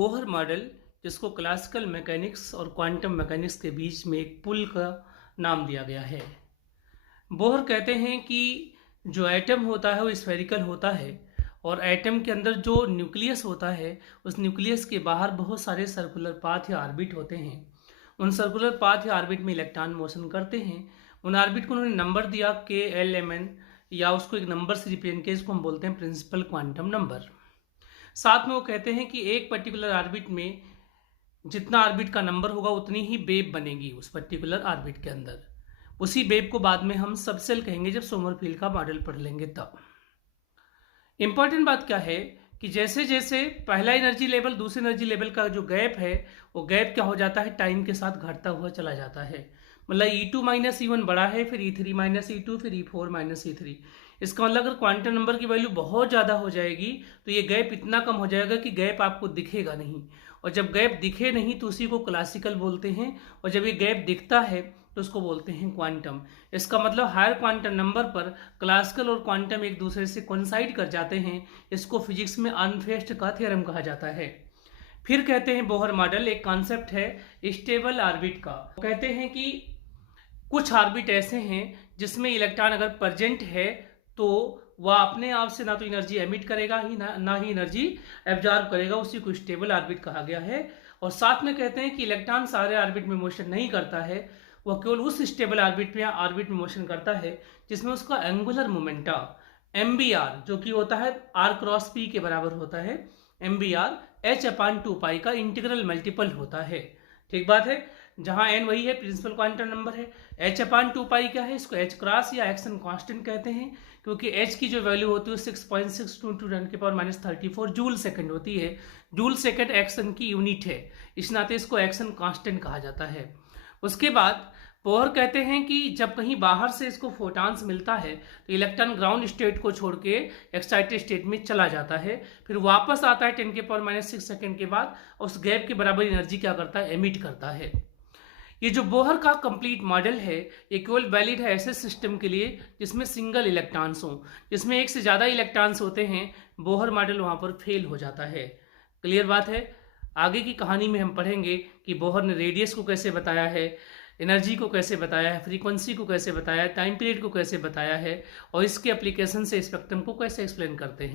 Bohr model, जिसको classical mechanics और quantum mechanics के बीच में एक पुल का नाम दिया गया है। बोहर कहते हैं कि जो एटम होता है वो स्फेरिकल होता है और एटम के अंदर जो न्यूक्लियस होता है उस न्यूक्लियस के बाहर बहुत सारे सर्कुलर पाथ या ऑर्बिट होते हैं। उन सर्कुलर पाथ या ऑर्बिट में इलेक्ट्रॉन मोशन करते हैं। उन ऑर्बिट को उन्होंने नंबर दिया KLMN, या उसको एक नंबर से रिप्रेजेंट किया, इसको हम बोलते हैं प्रिंसिपल क्वांटम नंबर। साथ में वो कहते हैं कि एक पर्टिकुलर ऑर्बिट में जितना ऑर्बिट का नंबर होगा उतनी ही वेव बनेगी उस पर्टिकुलर ऑर्बिट के अंदर। उसी वेव को बाद में हम सबसेल कहेंगे जब सोमरफील्ड का मॉडल पढ़ लेंगे तब। इंपॉर्टेंट बात क्या है कि जैसे जैसे पहला एनर्जी लेवल दूसरे एनर्जी लेवल का जो गैप है वो गैप क्या हो जाता है, टाइम के साथ घटता हुआ चला जाता है। मतलब E2 माइनस E1 बड़ा है, फिर E3 माइनस E2, फिर E4 माइनस E3। इसका मतलब अगर क्वांटम नंबर की वैल्यू बहुत ज़्यादा हो जाएगी तो ये गैप इतना कम हो जाएगा कि गैप आपको दिखेगा नहीं। और जब गैप दिखे नहीं तो उसी को क्लासिकल बोलते हैं, और जब ये गैप दिखता है तो उसको बोलते हैं क्वांटम। इसका मतलब हायर क्वांटम नंबर पर क्लासिकल और क्वांटम एक दूसरे से कोइंसाइड कर जाते हैं। इसको फिजिक्स में अनफेस्ट का थ्योरम कहा जाता है। फिर कहते हैं बोहर मॉडल एक कॉन्सेप्ट है स्टेबल ऑर्बिट का। कहते हैं कि कुछ ऑर्बिट ऐसे हैं जिसमें इलेक्ट्रॉन अगर प्रेजेंट है तो वह अपने आप से ना तो एनर्जी एमिट करेगा ही ना ही एनर्जी एब्जॉर्ब करेगा, उसी को स्टेबल ऑर्बिट कहा गया है। और साथ में कहते हैं कि इलेक्ट्रॉन सारे ऑर्बिट में मोशन नहीं करता है, वह केवल उस स्टेबल ऑर्बिट में या ऑर्बिट में मोशन करता है जिसमें उसका एंगुलर मोमेंटा MBR, जो कि होता है R×P के बराबर होता है। MBR h/2π का इंटीग्रल मल्टीपल होता है। ठीक बात है। जहां n वही है, प्रिंसिपल क्वांटम नंबर है। h/2π क्या है, इसको h क्रॉस या एक्शन कांस्टेंट कहते हैं, क्योंकि h की जो वैल्यू होती है 6.62 × 10⁻³ जूल सेकंड होती है। जूल सेकंड एक्शन की यूनिट है, इस नाते इसको एक्शन कांस्टेंट कहा जाता है। उसके बाद बोहर कहते हैं कि जब कहीं बाहर से इसको फोटॉन्स मिलता है तो इलेक्ट्रॉन ग्राउंड स्टेट को छोड़ के एक्साइटेड स्टेट में चला जाता है, फिर वापस आता है 10⁻⁶ सेकंड के बाद, और उस गैप के बराबर एनर्जी क्या करता है, एमिट करता है। ये जो बोहर का कंप्लीट मॉडल है ये केवल वैलिड है ऐसे सिस्टम के लिए जिसमें सिंगल इलेक्ट्रॉन्स हों। जिसमें एक से ज़्यादा इलेक्ट्रॉन्स होते हैं बोहर मॉडल वहाँ पर फेल हो जाता है। क्लियर बात है। आगे की कहानी में हम पढ़ेंगे कि बोहर ने रेडियस को कैसे बताया है, एनर्जी को कैसे बताया है, फ्रीक्वेंसी को कैसे बताया है, टाइम पीरियड को कैसे बताया है, और इसके एप्लीकेशन से स्पेक्ट्रम को कैसे एक्सप्लेन करते हैं।